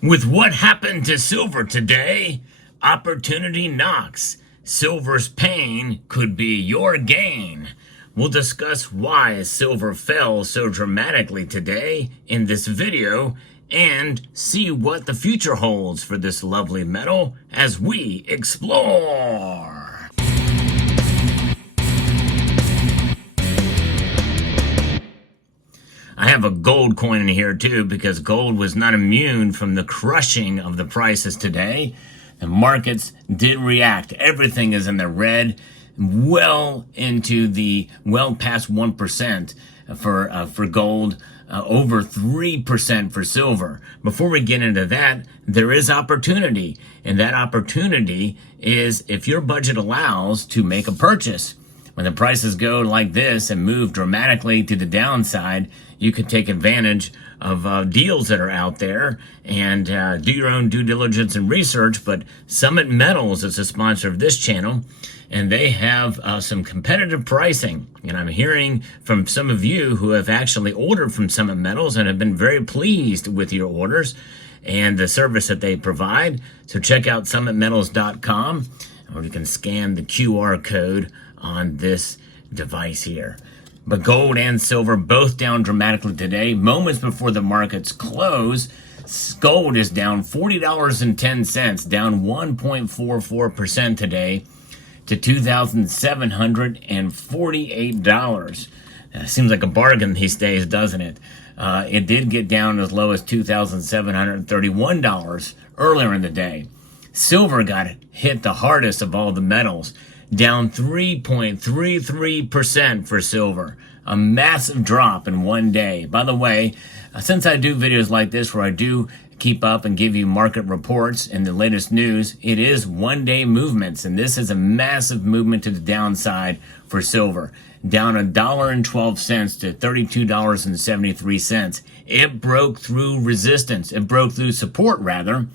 With what happened to silver today, opportunity knocks. Silver's pain could be your gain. We'll discuss why silver fell so dramatically today in this video and see what the future holds for this lovely metal as we explore. I have a gold coin in here too because gold was not immune from the crushing of the prices today. The markets did react. Everything is in the red, well past 1% for gold, over 3% for silver. Before we get into that, there is opportunity, and that opportunity is if your budget allows to make a purchase. When the prices go like this and move dramatically to the downside, you can take advantage of deals that are out there and do your own due diligence and research. But Summit Metals is a sponsor of this channel, and they have some competitive pricing. And I'm hearing from some of you who have actually ordered from Summit Metals and have been very pleased with your orders and the service that they provide. So check out summitmetals.com, or you can scan the QR code on this device here. But gold and silver both down dramatically today. Moments before the markets close, gold is down $40.10, down 1.44% today to $2,748. Seems like a bargain these days, doesn't it? It did get down as low as $2,731 earlier in the day. Silver got hit the hardest of all the metals, down 3.33% for silver. A massive drop in one day. By the way, since I do videos like this where I do keep up and give you market reports and the latest news, it is one-day movements, and this is a massive movement to the downside for silver. Down $1.12 to $32.73. It broke through resistance. It broke through support, rather.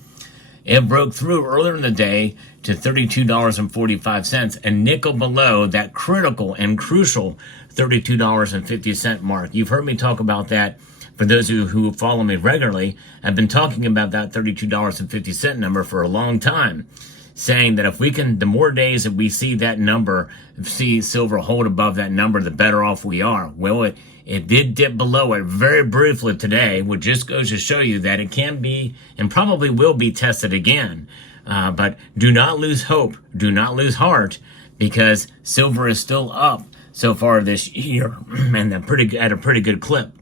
It broke through earlier in the day to $32.45, a nickel below that critical and crucial $32.50 mark. You've heard me talk about that. For those of you who follow me regularly, I've been talking about that $32.50 number for a long time, saying that if we can, the more days that we see that number, see silver hold above that number, the better off we are. Well, it did dip below it very briefly today, which just goes to show you that it can be and probably will be tested again. But do not lose hope. Do not lose heart, because silver is still up so far this year and at a pretty good clip.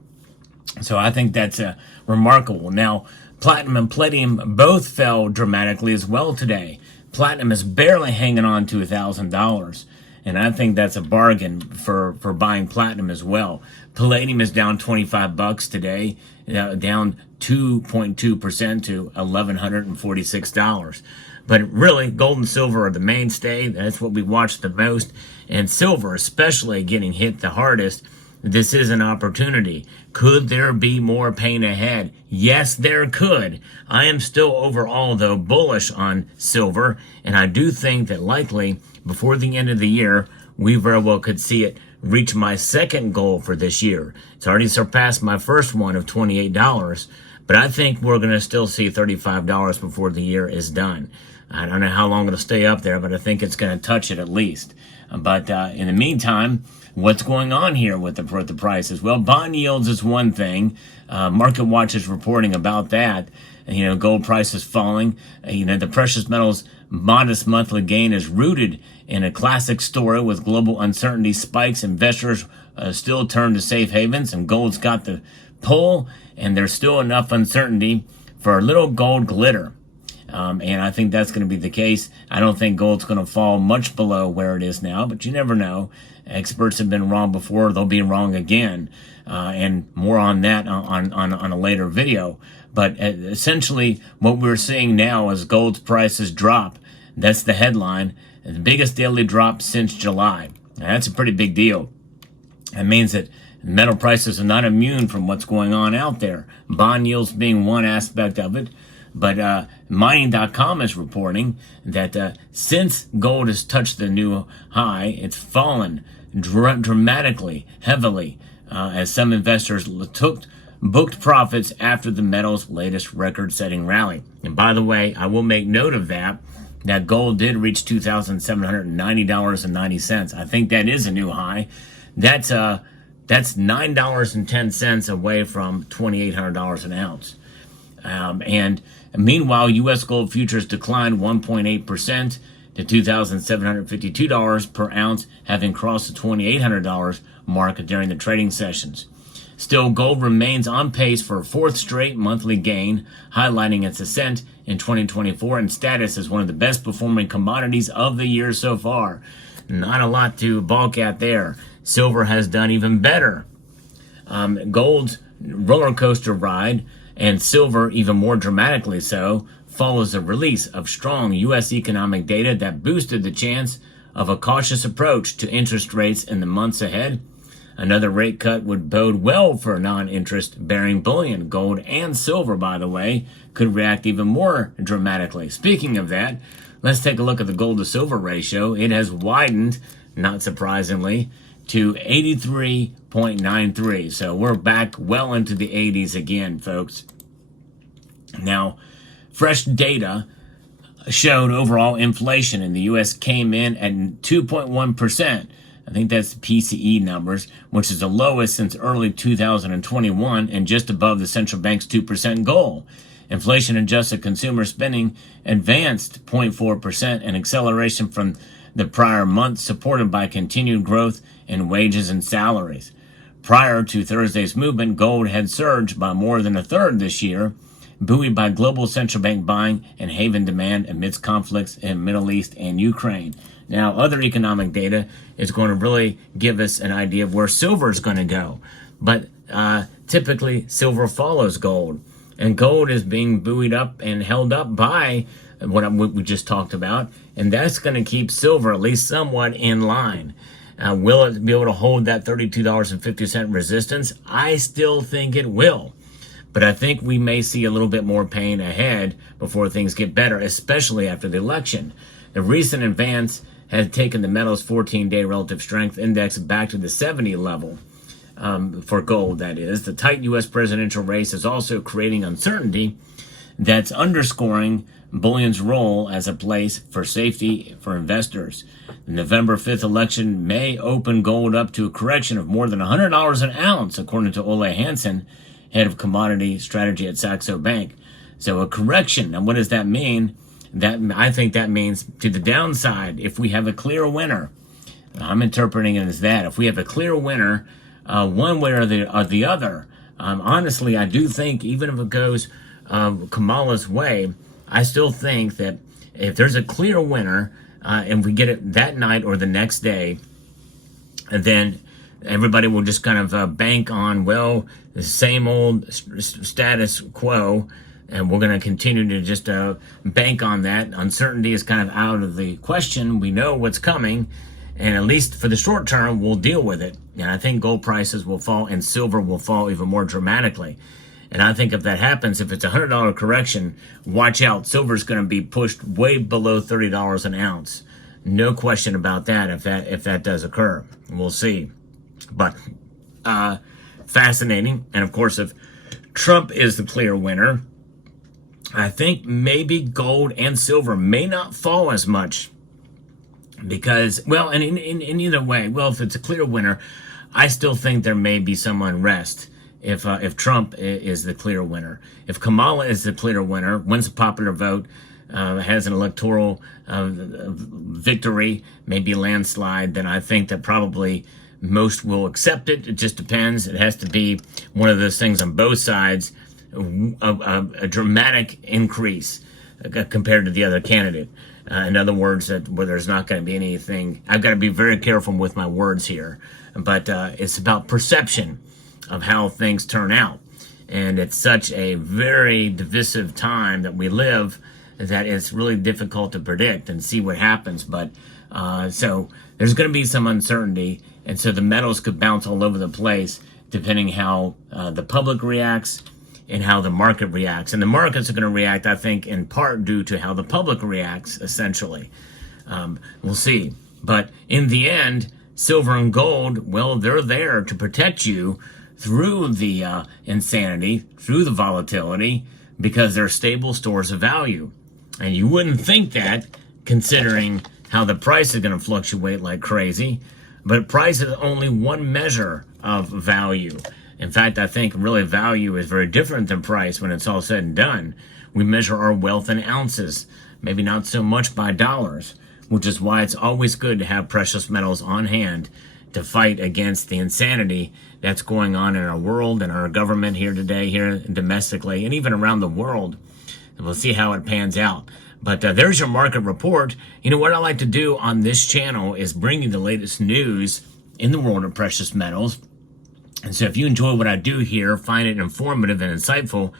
So I think that's remarkable. Now, platinum and palladium both fell dramatically as well today. Platinum is barely hanging on to $1,000. And I think that's a bargain for buying platinum as well. Palladium is down $25 today, down 2.2% to $1,146. But really, gold and silver are the mainstay. That's what we watch the most. And silver, especially, getting hit the hardest. This is an opportunity. Could there be more pain ahead? Yes, there could. I am still overall, though, bullish on silver, and I do think that likely before the end of the year, we very well could see it reach my second goal for this year. It's already surpassed my first one of $28, but I think we're going to still see $35 before the year is done. I don't know how long it'll stay up there, but I think it's going to touch it at least. But in the meantime, what's going on here with the prices? Well, bond yields is one thing. Market Watch is reporting about that. Gold prices falling. The precious metals modest monthly gain is rooted in a classic story with global uncertainty spikes. Investors still turn to safe havens, and gold's got the pull, and there's still enough uncertainty for a little gold glitter. And I think that's going to be the case. I don't think gold's going to fall much below where it is now, but you never know. Experts have been wrong before. They'll be wrong again. And more on that on a later video. But essentially, what we're seeing now is gold's prices drop. That's the headline. The biggest daily drop since July. Now, that's a pretty big deal. That means that metal prices are not immune from what's going on out there. Bond yields being one aspect of it. But mining.com is reporting that since gold has touched the new high, it's fallen dramatically, heavily, as some investors took booked profits after the metal's latest record-setting rally. And by the way, I will make note of that gold did reach $2,790.90. I think that is a new high. That's $9.10 away from $2,800 an ounce. And meanwhile, U.S. gold futures declined 1.8% to $2,752 per ounce, having crossed the $2,800 mark during the trading sessions. Still, gold remains on pace for a fourth straight monthly gain, highlighting its ascent in 2024 and status as one of the best performing commodities of the year so far. Not a lot to balk at there. Silver has done even better. Gold's roller coaster ride, and silver even more dramatically so, follows the release of strong U.S. economic data that boosted the chance of a cautious approach to interest rates in the months ahead. Another rate cut would bode well for non-interest-bearing bullion. Gold and silver, by the way, could react even more dramatically. Speaking of that, let's take a look at the gold-to-silver ratio. It has widened, not surprisingly, to 83.93. So we're back well into the 80s again, folks. Now, fresh data showed overall inflation in the U.S. came in at 2.1%. I think that's the PCE numbers, which is the lowest since early 2021 and just above the central bank's 2% goal. Inflation-adjusted consumer spending advanced 0.4%, an acceleration from the prior month, supported by continued growth in wages and salaries. Prior to Thursday's movement, gold had surged by more than a third this year, buoyed by global central bank buying and haven demand amidst conflicts in the Middle East and Ukraine. Now, other economic data is going to really give us an idea of where silver is going to go. But typically, silver follows gold. And gold is being buoyed up and held up by what we just talked about. And that's going to keep silver at least somewhat in line. Will it be able to hold that $32.50 resistance? I still think it will. But I think we may see a little bit more pain ahead before things get better, especially after the election. The recent advance has taken the metal's 14-day relative strength index back to the 70 level for gold, that is. The tight U.S. presidential race is also creating uncertainty that's underscoring bullion's role as a place for safety for investors. The November 5th election may open gold up to a correction of more than $100 an ounce, according to Ole Hansen, head of commodity strategy at Saxo Bank. So a correction. Now, what does that mean? I think that means to the downside. If we have a clear winner, I'm interpreting it as that. If we have a clear winner, one way or the other, honestly, I do think even if it goes Kamala's way, I still think that if there's a clear winner and we get it that night or the next day, then everybody will just kind of bank on, well, the same old status quo. And we're going to continue to just bank on that. Uncertainty is kind of out of the question. We know what's coming. And at least for the short term, we'll deal with it. And I think gold prices will fall and silver will fall even more dramatically. And I think if that happens, if it's a $100 correction, watch out. Silver's going to be pushed way below $30 an ounce. No question about that if that does occur. We'll see. But fascinating. And of course, if Trump is the clear winner, I think maybe gold and silver may not fall as much because, well, and in either way, well, if it's a clear winner, I still think there may be some unrest if Trump is the clear winner. If Kamala is the clear winner, wins a popular vote, has an electoral victory, maybe a landslide, then I think that probably most will accept it. It just depends. It has to be one of those things on both sides. A dramatic increase compared to the other candidate. In other words, where there's not going to be anything. I've got to be very careful with my words here, but it's about perception of how things turn out. And it's such a very divisive time that we live that it's really difficult to predict and see what happens. But so there's going to be some uncertainty, and so the metals could bounce all over the place depending how the public reacts and how the market reacts. And the markets are going to react, I think, in part due to how the public reacts, essentially. We'll see. But in the end, silver and gold, well, they're there to protect you through the insanity, through the volatility, because they're stable stores of value. And you wouldn't think that, considering how the price is going to fluctuate like crazy. But price is only one measure of value. In fact, I think really value is very different than price when it's all said and done. We measure our wealth in ounces, maybe not so much by dollars, which is why it's always good to have precious metals on hand to fight against the insanity that's going on in our world and our government here today, here domestically, and even around the world. And we'll see how it pans out. But there's your market report. You know, what I like to do on this channel is bring you the latest news in the world of precious metals. And so if you enjoy what I do here, find it informative and insightful,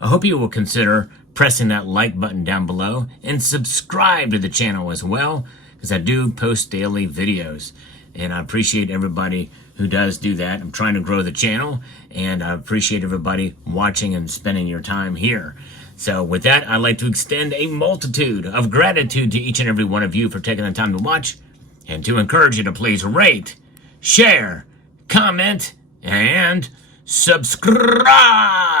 I hope you will consider pressing that like button down below and subscribe to the channel as well, because I do post daily videos. And I appreciate everybody who does do that. I'm trying to grow the channel, and I appreciate everybody watching and spending your time here. So with that, I'd like to extend a multitude of gratitude to each and every one of you for taking the time to watch, and to encourage you to please rate, share, comment, and subscribe.